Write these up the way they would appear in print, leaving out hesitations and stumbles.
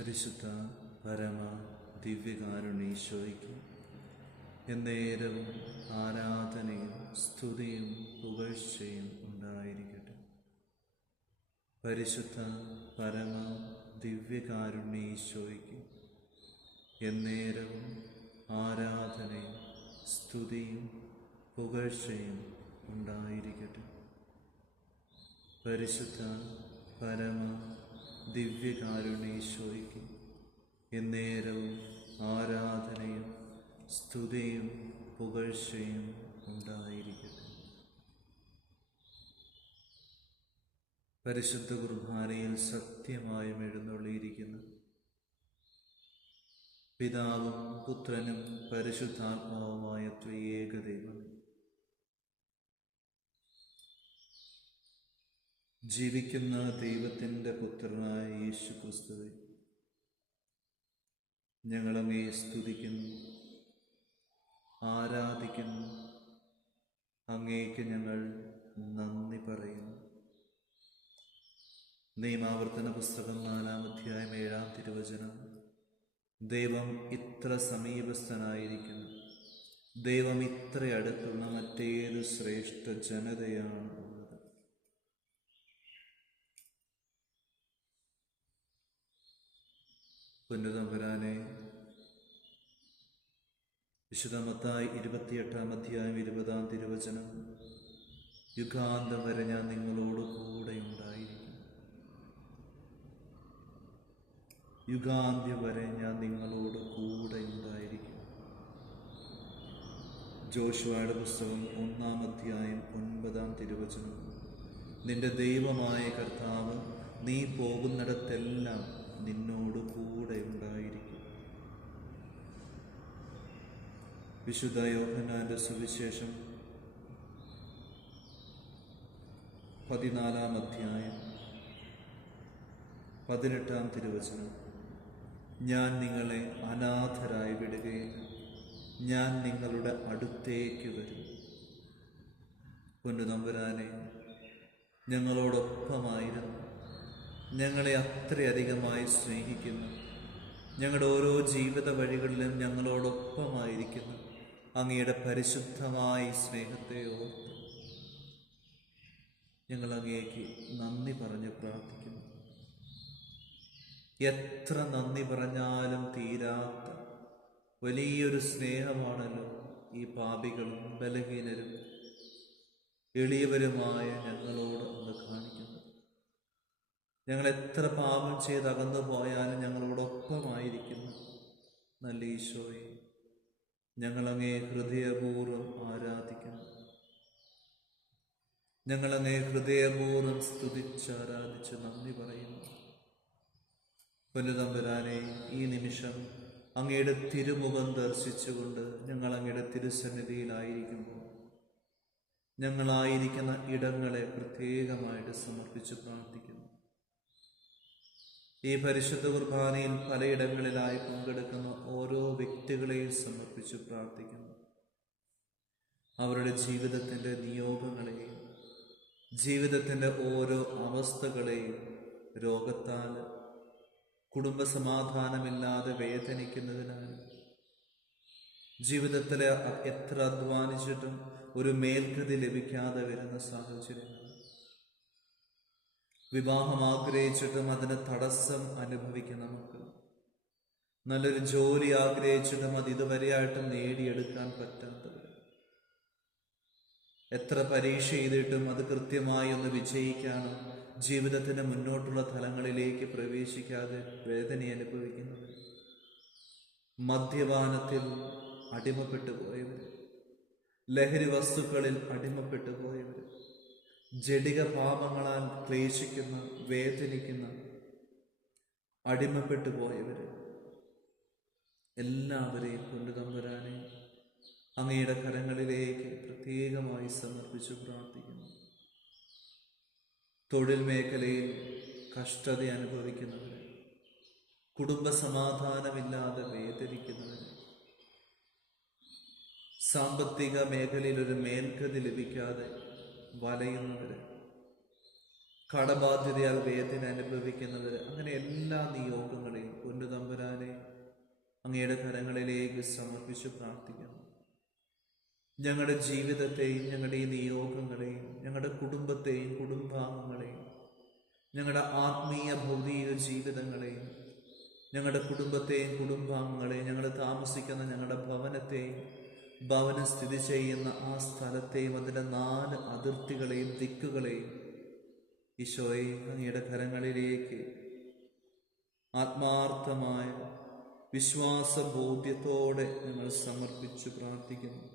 പരിശുദ്ധ പരമ ദിവ്യകാരുണ്യേശോയ്ക്ക് എന്നേരവും ആരാധനയും സ്തുതിയും പുകഴ്ചയും ഉണ്ടായിരിക്കട്ടെ. പരിശുദ്ധ പരമ ദിവ്യകാരുണ്യേശോയ്ക്ക് എന്നേരവും ആരാധനയും സ്തുതിയും പുകഴ്ചയും ഉണ്ടായിരിക്കട്ടെ. പരിശുദ്ധ പരമ ദിവ്യകാരുണ്യേശോയ്ക്ക് എന്നേരവും ആരാധനയും സ്തുതിയും പുകഴ്ചയും ഉണ്ടായിരിക്കട്ടെ. പരിശുദ്ധ കുർബാനയിൽ സത്യമായും എഴുന്നള്ളിയിരിക്കുന്ന പിതാവും പുത്രനും പരിശുദ്ധാത്മാവുമായ ത്രിയേക ദൈവം, ജീവിക്കുന്ന ദൈവത്തിൻ്റെ പുത്രനായ യേശു ക്രിസ്തുവേ, ഞങ്ങളങ്ങേ സ്തുതിക്കുന്നു, ആരാധിക്കുന്നു, അങ്ങേക്ക് ഞങ്ങൾ നന്ദി പറയുന്നു. നിയമാവർത്തന പുസ്തകം 4-ാം അധ്യായം 7-ാം തിരുവചനം: ദൈവം ഇത്ര സമീപസ്ഥനായിരിക്കുന്നു, ദൈവം ഇത്ര അടുത്തുള്ള മറ്റേത് ശ്രേഷ്ഠ ജനതയാണ് ഉള്ളത്. പുണ്യതമ്പുരാനെ, വിശുദ്ധ മത്തായി 28-ാം അധ്യായം 20-ാം തിരുവചനം: യുഗാന്തം വരെ ഞാൻ നിങ്ങളോട് കൂടെ ഉണ്ടായിരിക്കും, യുഗാന്ത്യം വരെ ഞാൻ നിങ്ങളോട് കൂടെ ഉണ്ടായിരിക്കും. ജോഷുവയുടെ പുസ്തകം 1-ാം അധ്യായം 9-ാം തിരുവചനം: നിന്റെ ദൈവമായ കർത്താവ് നീ പോകുന്നിടത്തെല്ലാം നിന്നോട് കൂടെ ഉണ്ടായിരിക്കും. വിശുദ്ധ യോഹന്നാന്റെ സുവിശേഷം 14-ാം അധ്യായം 18-ാം തിരുവചനം: ഞാൻ നിങ്ങളെ അനാഥരായി വിടുകയില്ല, ഞാൻ നിങ്ങളുടെ അടുത്തേക്ക് വരും. പൊന്നുതമ്പുരാനെ, ഞങ്ങളോടൊപ്പമായിരുന്നു, ഞങ്ങളെ അത്രയധികമായി സ്നേഹിക്കുന്നു, ഞങ്ങളുടെ ഓരോ ജീവിത വഴികളിലും ഞങ്ങളോടൊപ്പമായിരിക്കുന്നു അങ്ങയുടെ പരിശുദ്ധമായ സ്നേഹത്തെ ഓർത്ത് ഞങ്ങൾ അങ്ങേക്ക് നന്ദി പറഞ്ഞ് പ്രാർത്ഥിക്കുന്നു. എത്ര നന്ദി പറഞ്ഞാലും തീരാത്ത വലിയൊരു സ്നേഹമാണല്ലോ ഈ പാപികളും ബലഹീനരും എളിയവരുമായ ഞങ്ങളോട് അങ്ങ് കാണിക്കുന്നത്. ഞങ്ങൾ എത്ര പാപം ചെയ്ത് അകന്നു പോയാലും ഞങ്ങളോടൊപ്പമായിരിക്കുന്നു നല്ല ഈശോയെ, ഞങ്ങളങ്ങേ ഹൃദയപൂർവ്വം ആരാധിക്കുന്നു, ഞങ്ങളങ്ങേ ഹൃദയപൂർവ്വം സ്തുതിച്ചാരാധിച്ച് നന്ദി പറയുന്നു. പൊന്നുതമ്പുരാനെ, ഈ നിമിഷം അങ്ങയുടെ തിരുമുഖം ദർശിച്ചുകൊണ്ട് ഞങ്ങൾ അങ്ങയുടെ തിരുസന്നിധിയിലായിരിക്കുമ്പോൾ ഞങ്ങളായിരിക്കുന്ന ഇടങ്ങളെ പ്രത്യേകമായിട്ട് സമർപ്പിച്ച് പ്രാർത്ഥിക്കുന്നു. ഈ പരിശുദ്ധ കുർബാനയിൽ പലയിടങ്ങളിലായി പങ്കെടുക്കുന്ന ഓരോ വ്യക്തികളെയും സമർപ്പിച്ച് പ്രാർത്ഥിക്കുന്നു. അവരുടെ ജീവിതത്തിൻ്റെ നിയോഗങ്ങളെയും ജീവിതത്തിൻ്റെ ഓരോ അവസ്ഥകളെയും, രോഗത്താൽ കുടുംബസമാധാനമില്ലാതെ വേദനിക്കുന്നതിനാൽ, ജീവിതത്തിലെ എത്ര അധ്വാനിച്ചിട്ടും ഒരു മേൽകൃതി ലഭിക്കാതെ വരുന്ന സാഹചര്യങ്ങൾ, വിവാഹം ആഗ്രഹിച്ചിട്ടും അതിന് തടസ്സം അനുഭവിക്കുന്ന മക്കൾ, നല്ലൊരു ജോലി ആഗ്രഹിച്ചിട്ടും അത് ഇതുവരെയായിട്ടും നേടിയെടുക്കാൻ പറ്റാത്തവർ, എത്ര പരീക്ഷ ചെയ്തിട്ടും അത് കൃത്യമായി ഒന്ന് വിജയിക്കാനോ ജീവിതത്തിന് മുന്നോട്ടുള്ള തലങ്ങളിലേക്ക് പ്രവേശിക്കാതെ വേദന അനുഭവിക്കുന്നവർ, മദ്യപാനത്തിൽ അടിമപ്പെട്ടു പോയവർ, ലഹരി വസ്തുക്കളിൽ അടിമപ്പെട്ടു പോയവർ, ജഡിക പാപങ്ങളാൽ ക്ലേശിക്കുന്ന വേദനിക്കുന്ന അടിമപ്പെട്ടു പോയവർ, എല്ലാവരെയും കൊണ്ട് തമ്പുരാനെ അങ്ങയുടെ കരങ്ങളിലേക്ക് പ്രത്യേകമായി സമർപ്പിച്ചു പ്രാർത്ഥിക്കുന്നു. തൊഴിൽ മേഖലയിൽ കഷ്ടത അനുഭവിക്കുന്നവർ, കുടുംബസമാധാനമില്ലാതെ വേദനിക്കുന്നവർ, സാമ്പത്തിക മേഖലയിൽ ഒരു മേൽഗതി ലഭിക്കാതെ വലയുന്നവർ, കടബാധ്യതയാൽ വേദന അനുഭവിക്കുന്നവർ, അങ്ങനെ എല്ലാ നിയോഗങ്ങളെയും പൊന്നുതമ്പുരാനെ അങ്ങയുടെ കരങ്ങളിലേക്ക് സമർപ്പിച്ച് പ്രാർത്ഥിക്കുന്നു. ഞങ്ങളുടെ ജീവിതത്തെയും ഞങ്ങളുടെ ഈ നിയോഗങ്ങളെയും ഞങ്ങളുടെ കുടുംബത്തെയും കുടുംബാംഗങ്ങളെയും ഞങ്ങളുടെ ആത്മീയ ഭൗതിക ജീവിതങ്ങളെയും ഞങ്ങളുടെ കുടുംബത്തെയും കുടുംബാംഗങ്ങളെയും ഞങ്ങൾ താമസിക്കുന്ന ഞങ്ങളുടെ ഭവനത്തെയും ഭവനം സ്ഥിതി ചെയ്യുന്ന ആ സ്ഥലത്തെയും അതിൻ്റെ 4 അതിർത്തികളെയും ദിക്കുകളെയും ഈശോയെ അങ്ങയുടെ കരങ്ങളിലേക്ക് ആത്മാർത്ഥമായ വിശ്വാസബോധ്യത്തോടെ ഞങ്ങൾ സമർപ്പിച്ചു പ്രാർത്ഥിക്കുന്നു.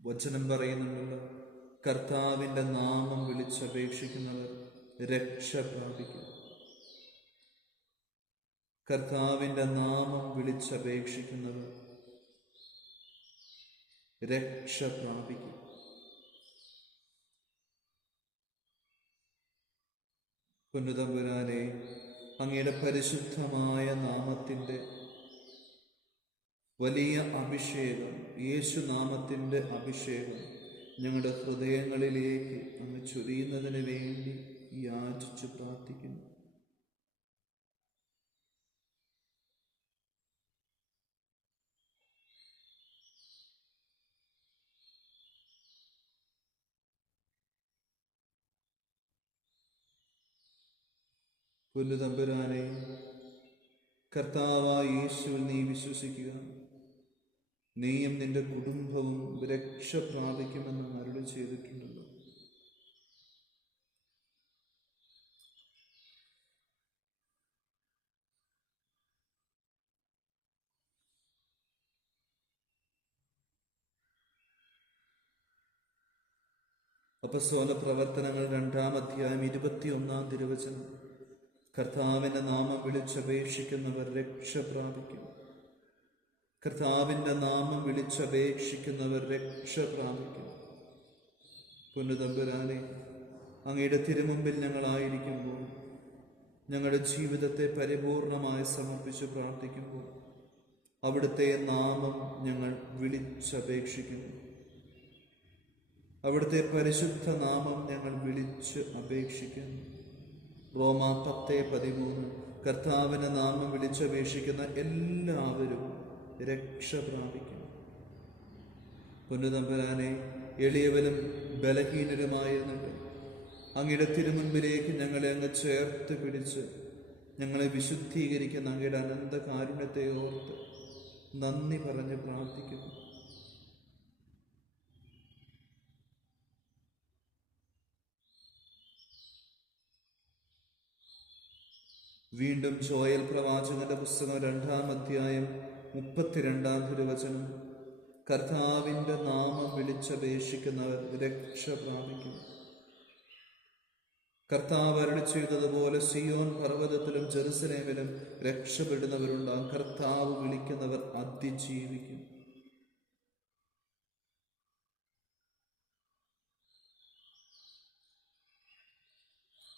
വചനം പറയുന്നുണ്ടല്ലോ, കർത്താവിൻ്റെ നാമം വിളിച്ചപേക്ഷിക്കുന്നവർ രക്ഷ പ്രാപിക്കും. കർത്താവിൻ്റെ നാമം വിളിച്ചപേക്ഷിക്കുന്നവർ രക്ഷ പ്രാപിക്കും. പൊന്നുതമ്പുരാനെ, അങ്ങയുടെ പരിശുദ്ധമായ നാമത്തിൻ്റെ വലിയ അഭിഷേകം, യേശുനാമത്തിൻ്റെ അഭിഷേകം ഞങ്ങളുടെ ഹൃദയങ്ങളിലേക്ക് അങ്ങ് ചൊരിയുന്നതിന് വേണ്ടി യാചിച്ചു പ്രാർത്ഥിക്കുന്നു. പൊന്നുതമ്പുരാനെ, കർത്താവായ യേശുവിൽ നീ വിശ്വസിക്കുക, നീയും നിന്റെ കുടുംബവും രക്ഷ പ്രാപിക്കുമെന്ന് അരുളി ചെയ്തിട്ടുണ്ടല്ലോ. അപ്പസ്തോല പ്രവർത്തനങ്ങൾ 2-ാം അധ്യായം 21-ാം തിരുവചനം, കർത്താവിൻ്റെ നാമം വിളിച്ചപേക്ഷിക്കുന്നവർ രക്ഷ പ്രാപിക്കും. കർത്താവിൻ്റെ നാമം വിളിച്ചപേക്ഷിക്കുന്നവർ രക്ഷ പ്രാപിക്കും. പൊന്നുതമ്പുരാനെ, അങ്ങയുടെ തിരുമുമ്പിൽ ഞങ്ങളായിരിക്കുമ്പോൾ, ഞങ്ങളുടെ ജീവിതത്തെ പരിപൂർണമായി സമർപ്പിച്ച് പ്രാർത്ഥിക്കുമ്പോൾ അവിടുത്തെ നാമം ഞങ്ങൾ വിളിച്ചപേക്ഷിക്കുന്നു. അവിടുത്തെ പരിശുദ്ധ നാമം ഞങ്ങൾ വിളിച്ച് അപേക്ഷിക്കുന്നു. റോമാ 10:13, കർത്താവിൻ്റെ നാമം വിളിച്ചപേക്ഷിക്കുന്ന എല്ലാവരും രക്ഷ പ്രാപിക്കും. പൊന്നുതമ്പുരാനെ, എളിയവനും ബലഹീനരുമായിരുന്നിട്ട് അങ്ങയുടെ തിരുമുൻപിലേക്ക് ഞങ്ങളെ അങ്ങ് ചേർത്ത് പിടിച്ച് ഞങ്ങളെ വിശുദ്ധീകരിക്കുന്ന അങ്ങയുടെ അനന്ത കാരുണ്യത്തെ ഓർത്ത് നന്ദി പറഞ്ഞ് പ്രാർത്ഥിക്കുന്നു. വീണ്ടും ജോയൽ പ്രവാചകന്റെ പുസ്തകം 2-ാം അധ്യായം 32-ാം തിരുവചനം, കർത്താവിൻ്റെ നാമം വിളിച്ചപേക്ഷിക്കുന്നവർ രക്ഷ പ്രാപിക്കും. കർത്താവ് അരുളി ചെയ്തതുപോലെ സിയോൻ പർവ്വതത്തിലും ജെറുസലേമിലും രക്ഷപ്പെടുന്നവരുണ്ടാകും. കർത്താവ് വിളിക്കുന്നവർ അതിജീവിക്കും.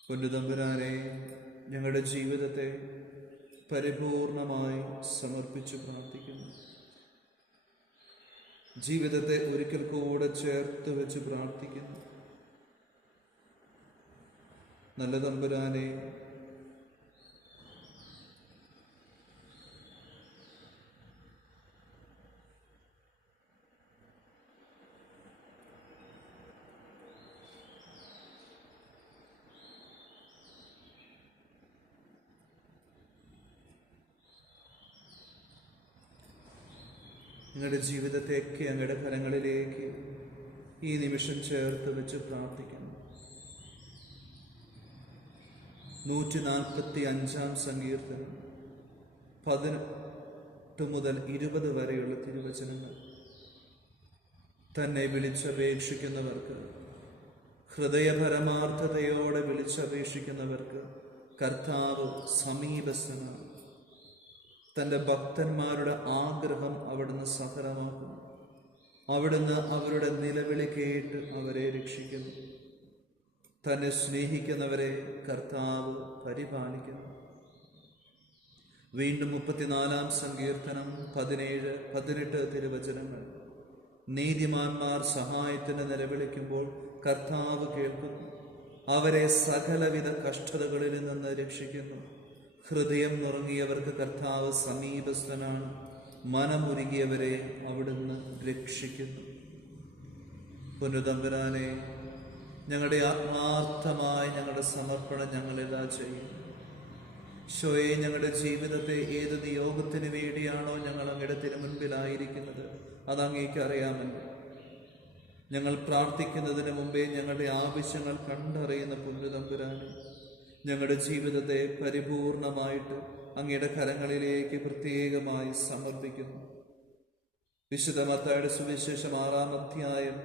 പൊന്നുതമ്പുരാനെ, ഞങ്ങളുടെ ജീവിതത്തെ പരിപൂർണമായി സമർപ്പിച്ചു പ്രാർത്ഥിക്കുന്നു. ജീവിതത്തെ ഒരിക്കൽ കൂടെ ചേർത്ത് വെച്ച് പ്രാർത്ഥിക്കുന്നു. നല്ല തമ്പുരാനെ, നിങ്ങളുടെ ജീവിതത്തെയൊക്കെ അങ്ങയുടെ കരങ്ങളിലേക്ക് ഈ നിമിഷം ചേർത്ത് വെച്ച് പ്രാർത്ഥിക്കുന്നു. 145-ാം സങ്കീർത്തനം 18 മുതൽ 20 വരെയുള്ള തിരുവചനങ്ങൾ. തന്നെ വിളിച്ചപേക്ഷിക്കുന്നവർക്ക്, ഹൃദയപരമാർത്ഥതയോടെ വിളിച്ചപേക്ഷിക്കുന്നവർക്ക് കർത്താവ് സമീപസ്ഥനാണ്. തൻ്റെ ഭക്തന്മാരുടെ ആഗ്രഹം അവിടുന്ന് സഫലമാക്കും. അവിടുന്ന് അവരുടെ നിലവിളി കേട്ട് അവരെ രക്ഷിക്കുന്നു. തന്നെ സ്നേഹിക്കുന്നവരെ കർത്താവ് പരിപാലിക്കുന്നു. വീണ്ടും 34-ാം സങ്കീർത്തനം 17-18 തിരുവചനങ്ങൾ. നീതിമാന്മാർ സഹായത്തിന് നിലവിളിക്കുമ്പോൾ കർത്താവ് കേൾക്കുന്നു. അവരെ സകലവിധ കഷ്ടതകളിൽ നിന്ന് രക്ഷിക്കുന്നു. ഹൃദയം നുറുങ്ങിയവർക്ക് കർത്താവ് സമീപസ്ഥനാണ്. മനമുരുകിയവരെ അവിടുന്ന് രക്ഷിക്കുന്നു. പുനരുതമ്പുരാനെ, ഞങ്ങളുടെ ആത്മാർത്ഥമായ ഞങ്ങളുടെ സമർപ്പണം ഞങ്ങളിതാ ചെയ്യുന്നു. ഈശോയെ, ഞങ്ങളുടെ ജീവിതത്തെ ഏത് നിയോഗത്തിന് വേണ്ടിയാണോ ഞങ്ങൾ അങ്ങയുടെ തിരുമുൻപിലായിരിക്കുന്നത്, അത് അങ്ങേക്ക് അറിയാമല്ലോ. ഞങ്ങൾ പ്രാർത്ഥിക്കുന്നതിന് മുമ്പേ ഞങ്ങളുടെ ആവശ്യങ്ങൾ കണ്ടറിയുന്ന പുനരുതമ്പുരാനെ, ഞങ്ങളുടെ ജീവിതത്തെ പരിപൂർണമായിട്ട് അങ്ങയുടെ കരങ്ങളിലേക്ക് പ്രത്യേകമായി സമർപ്പിക്കുന്നു. വിശുദ്ധ മത്തായിയുടെ സുവിശേഷം 6-ാം അധ്യായം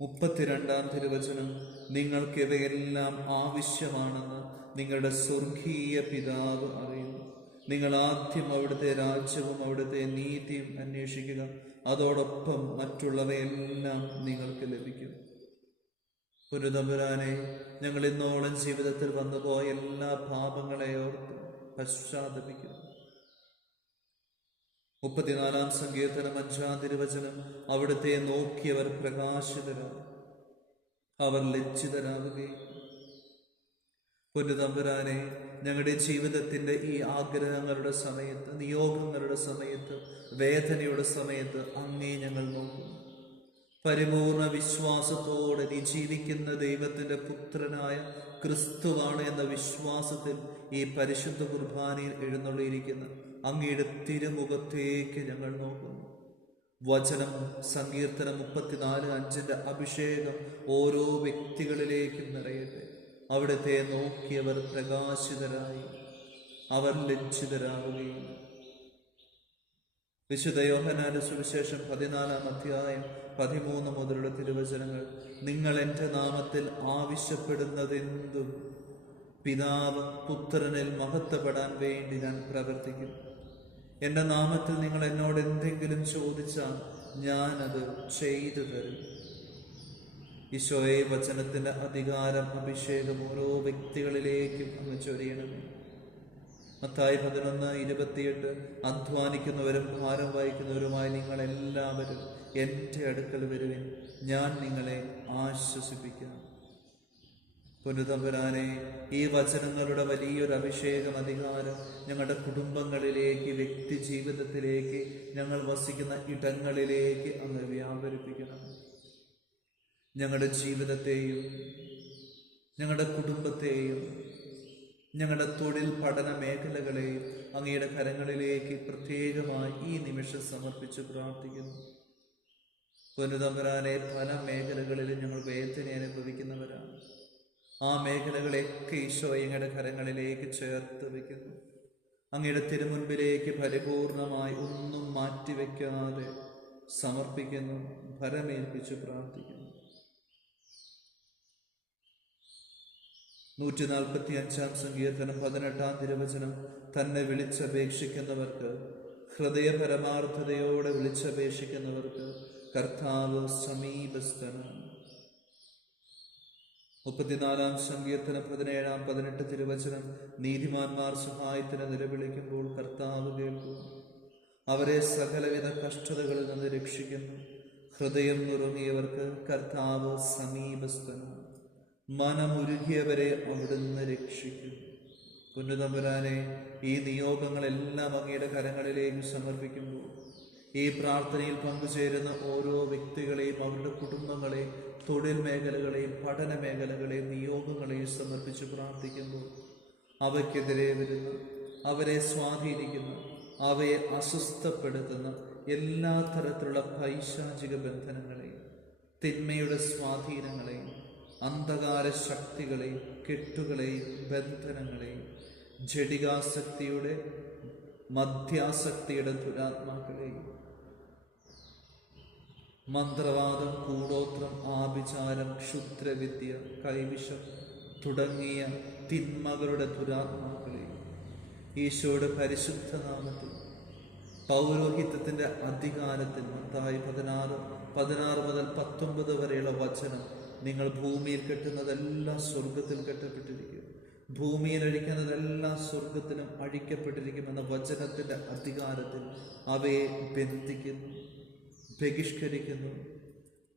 32-ാം തിരുവചനം. നിങ്ങൾക്ക് ഇവയെല്ലാം ആവശ്യമാണെന്ന് നിങ്ങളുടെ സ്വർഗീയ പിതാവ് അറിയുന്നു. നിങ്ങൾ ആദ്യം അവിടുത്തെ രാജ്യവും അവിടുത്തെ നീതിയും അന്വേഷിക്കുക, അതോടൊപ്പം മറ്റുള്ളവയെല്ലാം നിങ്ങൾക്ക് ലഭിക്കും. പുനരുതമ്പുരാനെ, ഞങ്ങൾ ഇന്നോളം ജീവിതത്തിൽ വന്നുപോയ എല്ലാ പാപങ്ങളെ ഓർത്ത് പശ്ചാത്തപിക്കുന്നു. 34-ാം സങ്കീർത്തനം 5-ാം തിരുവചനം. അവിടുത്തെ നോക്കിയവർ പ്രകാശിതരാകും, അവർ ലജ്ജിതരാകുകയും. പുനരുതമ്പുരാനെ, ഞങ്ങളുടെ ജീവിതത്തിൻ്റെ ഈ ആഗ്രഹങ്ങളുടെ സമയത്ത്, നിയോഗങ്ങളുടെ സമയത്ത്, വേദനയുടെ സമയത്ത് അങ്ങേ ഞങ്ങൾ നോക്കുന്നു. പരിപൂർണ വിശ്വാസത്തോടെ നീ ജീവിക്കുന്ന ദൈവത്തിൻ്റെ പുത്രനായ ക്രിസ്തുവാണ് എന്ന വിശ്വാസത്തിൽ ഈ പരിശുദ്ധ കുർബാനയിൽ എഴുന്നള്ളിയിരിക്കുന്ന അങ്ങയുടെ തിരുമുഖത്തേക്ക് ഞങ്ങൾ നോക്കുന്നു. വചനം സങ്കീർത്തനം 34:5 അഭിഷേകം ഓരോ വ്യക്തികളിലേക്കും നിറയട്ടെ. അവിടുത്തെ നോക്കിയവർ പ്രകാശിതരായി, അവർ ലജ്ജിതരാവുകയും. വിശുദ്ധ യോഹന്നാന്റെ സുവിശേഷം 14-ാം അധ്യായം 13 മുതലുള്ള തിരുവചനങ്ങൾ. നിങ്ങൾ എൻ്റെ നാമത്തിൽ ആവശ്യപ്പെടുന്നതെന്തും പിതാവ് പുത്രനിൽ മഹത്വപ്പെടാൻ വേണ്ടി ഞാൻ പ്രവർത്തിക്കും. എൻ്റെ നാമത്തിൽ നിങ്ങൾ എന്നോട് എന്തെങ്കിലും ചോദിച്ചാൽ ഞാനത് ചെയ്തു തരും. ഈശോയെ, വചനത്തിൻ്റെ അധികാരം, അഭിഷേകം ഓരോ വ്യക്തികളിലേക്കും അങ്ങ് ചൊരിയണമേ. മത്തായി 11:28. അധ്വാനിക്കുന്നവരും ഭാരം വഹിക്കുന്നവരുമായി നിങ്ങളെല്ലാവരും എൻ്റെ അടുക്കൽ വരുവിൻ, ഞാൻ നിങ്ങളെ ആശ്വസിപ്പിക്കാം. പുനരുതമ്പുരാനെ, ഈ വചനങ്ങളുടെ വലിയൊരു അഭിഷേകം, അധികാരം ഞങ്ങളുടെ കുടുംബങ്ങളിലേക്ക്, വ്യക്തി ജീവിതത്തിലേക്ക്, ഞങ്ങൾ വസിക്കുന്ന ഇടങ്ങളിലേക്ക് അങ്ങ് വ്യാപരിപ്പിക്കണം. ഞങ്ങളുടെ ജീവിതത്തെയും ഞങ്ങളുടെ കുടുംബത്തെയും ഞങ്ങളുടെ തൊഴിൽ പഠന മേഖലകളെയും അങ്ങയുടെ കരങ്ങളിലേക്ക് പ്രത്യേകമായി ഈ നിമിഷം സമർപ്പിച്ച് പ്രാർത്ഥിക്കുന്നു. പുനരുതമ്പുരാനെ, പല മേഖലകളിലും ഞങ്ങൾ വേദന അനുഭവിക്കുന്നവരാണ്. ആ മേഖലകളെയൊക്കെ ഈശോ അങ്ങയുടെ കരങ്ങളിലേക്ക് ചേർത്ത് വയ്ക്കുന്നു. അങ്ങയുടെ തിരുമുൻപിലേക്ക് പരിപൂർണമായി ഒന്നും മാറ്റിവെക്കാതെ സമർപ്പിക്കുന്നു, ഭരമേൽപ്പിച്ച് പ്രാർത്ഥിക്കുന്നു. 145-ാം സങ്കീർത്തനം 18-ാം തിരുവചനം. തന്നെ വിളിച്ചപേക്ഷിക്കുന്നവർക്ക്, ഹൃദയപരമാർത്ഥതയോടെ വിളിച്ചപേക്ഷിക്കുന്നവർക്ക് കർത്താവ് സമീപസ്ഥനാണ്. 34-ാം സങ്കീർത്തനം 17-18 തിരുവചനം. നീതിമാന്മാർ സഹായത്തിന് നിലവിളിക്കുമ്പോൾ കർത്താവ് കേൾക്കുന്നു. അവരെ സകലവിധ കഷ്ടതകളിൽ നിന്ന് രക്ഷിക്കുന്നു. ഹൃദയം നുറുങ്ങിയവർക്ക് കർത്താവ് സമീപസ്ഥനാണ്. മനമുരുകിയവരെ അവിടുന്ന് രക്ഷിക്കും. പുനരുതമ്പുരാനെ, ഈ നിയോഗങ്ങളെല്ലാം അങ്ങയുടെ കരങ്ങളിലേക്ക് സമർപ്പിക്കുമ്പോൾ, ഈ പ്രാർത്ഥനയിൽ പങ്കുചേരുന്ന ഓരോ വ്യക്തികളെയും, അവരുടെ കുടുംബങ്ങളെയും, തൊഴിൽ മേഖലകളെയും, പഠന മേഖലകളെയും, നിയോഗങ്ങളെയും സമർപ്പിച്ച് പ്രാർത്ഥിക്കുമ്പോൾ, അവയ്ക്കെതിരെ വരുന്ന, അവരെ സ്വാധീനിക്കുന്ന, അവയെ അസ്വസ്ഥപ്പെടുത്തുന്ന എല്ലാ തരത്തിലുള്ള പൈശാചിക ബന്ധനങ്ങളെയും, തിന്മയുടെ സ്വാധീനങ്ങളെയും, അന്ധകാര ശക്തികളെയും, കെട്ടുകളെയും, ബന്ധനങ്ങളെയും, ജഡികാസക്തിയുടെ, മദ്യാസക്തിയുടെ ദുരാത്മാക്കളെയും, മന്ത്രവാദം, കൂടോത്രം, ആഭിചാരം, ക്ഷുദ്രവിദ്യ, കൈവിഷം തുടങ്ങിയ തിന്മകളുടെ ദുരാത്മാക്കളെയും ഈശോയുടെ പരിശുദ്ധ നാമത്തിൽ, പൗരോഹിത്യത്തിൻ്റെ അധികാരത്തിൽ, മത്തായി 16 മുതൽ 19 വരെയുള്ള വചനം, നിങ്ങൾ ഭൂമിയിൽ കെട്ടുന്നതെല്ലാം സ്വർഗത്തിൽ കെട്ടപ്പെട്ടിരിക്കും, ഭൂമിയിൽ അഴിക്കുന്നതെല്ലാം സ്വർഗത്തിലും അഴിക്കപ്പെട്ടിരിക്കുമെന്ന വചനത്തിന്റെ അധികാരത്തിൽ അവയെ ബന്ധിക്കുന്നു, ബഹിഷ്കരിക്കുന്നു.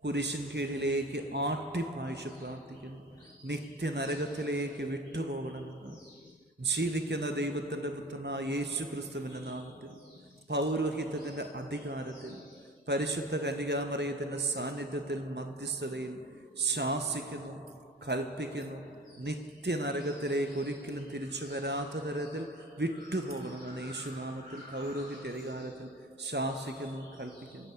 കുരിശിൻ കീഴിലേക്ക് ആട്ടിപ്പായിച്ച് പ്രാർത്ഥിക്കുന്നു. നിത്യനരകത്തിലേക്ക് വിട്ടുപോകണമെന്ന് ജീവിക്കുന്ന ദൈവത്തിന്റെ പുത്രനായ യേശു ക്രിസ്തുവിന്റെ നാമത്തിൽ, പൗരോഹിത്യത്തിന്റെ അധികാരത്തിൽ, പരിശുദ്ധ കന്യകാമറിയത്തിന്റെ സാന്നിധ്യത്തിൽ, മധ്യസ്ഥതയിൽ ശാസിക്കുന്നു, കൽപ്പിക്കുന്നു. നിത്യനരകത്തിലേക്ക് ഒരിക്കലും തിരിച്ചു വരാത്ത തരത്തിൽ വിട്ടുപോകണമെന്ന് യേശുനാമത്തിൽ പൗരോഹിത്യ അധികാരത്തിൽ ശാസിക്കുന്നു, കൽപ്പിക്കുന്നു.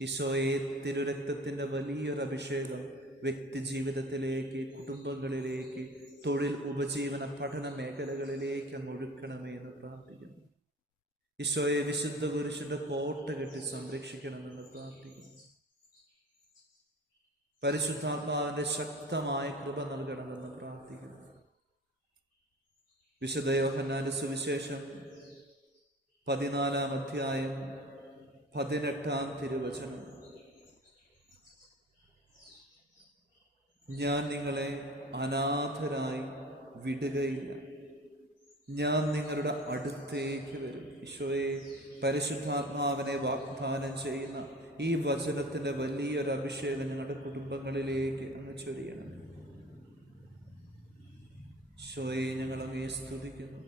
ഈശോയെ, തിരുരക്തത്തിന്റെ വലിയൊരു അഭിഷേകം വ്യക്തി ജീവിതത്തിലേക്ക്, കുടുംബങ്ങളിലേക്ക്, തൊഴിൽ, ഉപജീവന, പഠന മേഖലകളിലേക്ക് ഒഴുക്കണമേ എന്ന് പ്രാർത്ഥിക്കുന്നു. ഈശോയെ, വിശുദ്ധ കുരിശിന്റെ കോട്ട കെട്ടി സംരക്ഷിക്കണമെന്ന് പ്രാർത്ഥിക്കുന്നു. പരിശുദ്ധാത്മാവിന്റെ ശക്തമായ കൃപ നൽകണമെന്ന് പ്രാർത്ഥിക്കുന്നു. വിശുദ്ധ യോഹന്നാന്റെ സുവിശേഷം 14-ാം അധ്യായം 18-ാം തിരുവചനം: ഞാൻ നിങ്ങളെ അനാഥരായി വിടുകയില്ല, ഞാൻ നിങ്ങളുടെ അടുത്തേക്ക് വരും. ഈശോയെ, പരിശുദ്ധാത്മാവിനെ വാഗ്ദാനം ചെയ്യുന്ന ഈ വചനത്തിന്റെ വലിയൊരു അഭിഷേകം ഞങ്ങളുടെ കുടുംബങ്ങളിലേക്ക് അങ്ങ് ചൊരിയണം. ഈശോയെ, ഞങ്ങൾ അങ്ങയെ സ്തുതിക്കുന്നു,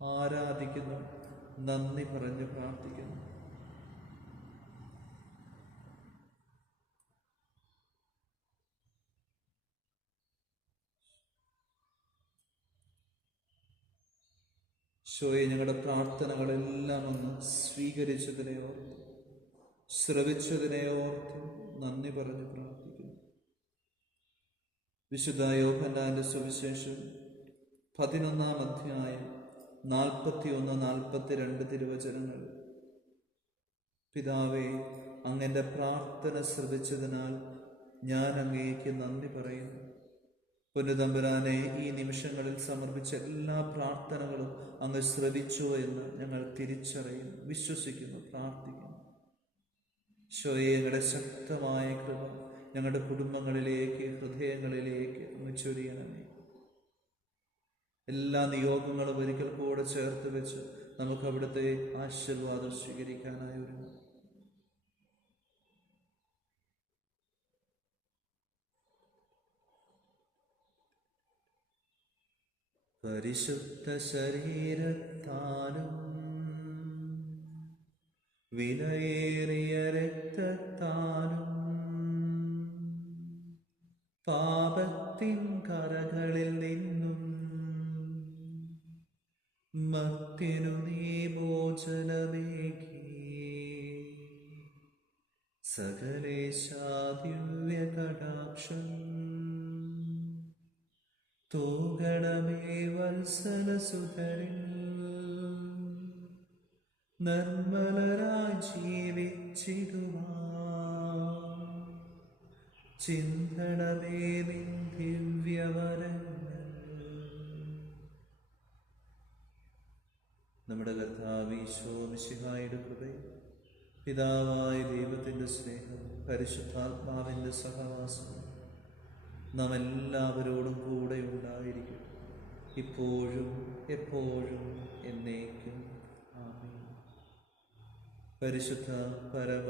ആരാധിക്കുന്നു, നന്ദി പറഞ്ഞ് പ്രാർത്ഥിക്കുന്നു. ഈശോയെ, ഞങ്ങളുടെ പ്രാർത്ഥനകളെല്ലാം ഒന്ന് സ്വീകരിച്ചതിനെ ഓർത്ത്, ശ്രവിച്ചതിനെ ഓർത്ത് നന്ദി പറഞ്ഞ് പ്രാർത്ഥിക്കുന്നു. വിശുദ്ധ യോഹന്നാന്റെ സുവിശേഷം 11-ാം അധ്യായം 41-42 തിരുവചനങ്ങൾ: പിതാവേ, അങ്ങന്റെ പ്രാർത്ഥന ശ്രവിച്ചതിനാൽ ഞാൻ അങ്ങേക്ക് നന്ദി പറയുന്നു. പൊന്നുതമ്പുരാനെ, ഈ നിമിഷങ്ങളിൽ സമർപ്പിച്ച എല്ലാ പ്രാർത്ഥനകളും അങ്ങ് ശ്രവിച്ചു എന്ന് ഞങ്ങൾ തിരിച്ചറിയുന്നു, വിശ്വസിക്കുന്നു, പ്രാർത്ഥിക്കുന്നു. ഈശോയെ, ഞങ്ങളുടെ ശക്തമായ കൃപ ഞങ്ങളുടെ കുടുംബങ്ങളിലേക്ക്, ഹൃദയങ്ങളിലേക്ക് അങ്ങ് ചൊരിയണമേ. എല്ലാ നിയോഗങ്ങളും ഒരിക്കൽ കൂടെ ചേർത്ത് വെച്ച് നമുക്ക് അവിടുത്തെ ആശീർവാദം സ്വീകരിക്കാനായി ഒരുങ്ങാം. പരിശുദ്ധ ശരീരത്താലും വിലയേറിയ രക്തത്താലും പാപത്തിൻ കറകളിൽ നിന്നും മർത്യനു നീ മോചനമേകി. സകലേശാദിവ്യ കടാക്ഷം തൂകണമേ വത്സലസുതരിൽ. നിർമ്മലരായി ജീവിച്ചിടുവാൻ ചിന്തണമേ നിൻ ദിവ്യവരങ്ങൾ. നമ്മുടെ കർത്താവ് ഈശോ മിശിഹായുടെ കൃപയും പിതാവായ ദൈവത്തിന്റെ സ്നേഹം പരിശുദ്ധാത്മാവിന്റെ സഹവാസം നാം എല്ലാവരോടും കൂടെ ഉണ്ടായിരിക്കും, ഇപ്പോഴും എപ്പോഴും എന്നേക്കും. ആമേൻ. പരിശുദ്ധ പരമ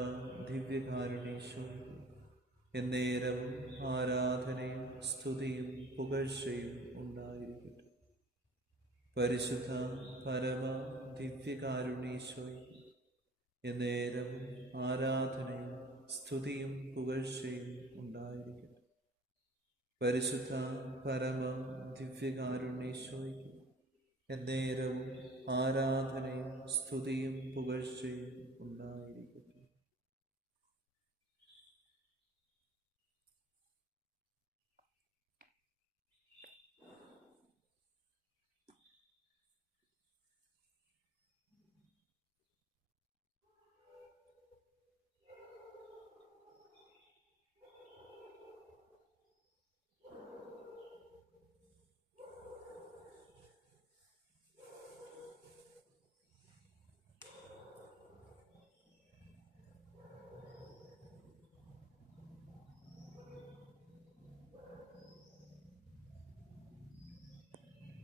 ദിവ്യകാരുണ്യേശോ, എന്നേരവും ആരാധനയും സ്തുതിയും പുകഴ്ചയും ഉണ്ടായിരിക്കട്ടെ. പരിശുദ്ധ പരമ ദിവ്യകാരുണ്യേശോ, എന്നേരവും ആരാധനയും സ്തുതിയും പുകഴ്ചയും ഉണ്ടായിരിക്കട്ടെ. പരിശുദ്ധ പരമ ദിവ്യകാരുണ്യേശോയ്ക്ക് എന്നേരവും ആരാധനയും സ്തുതിയും പുകഴ്ചയും ഉണ്ടായിരിക്കട്ടെ.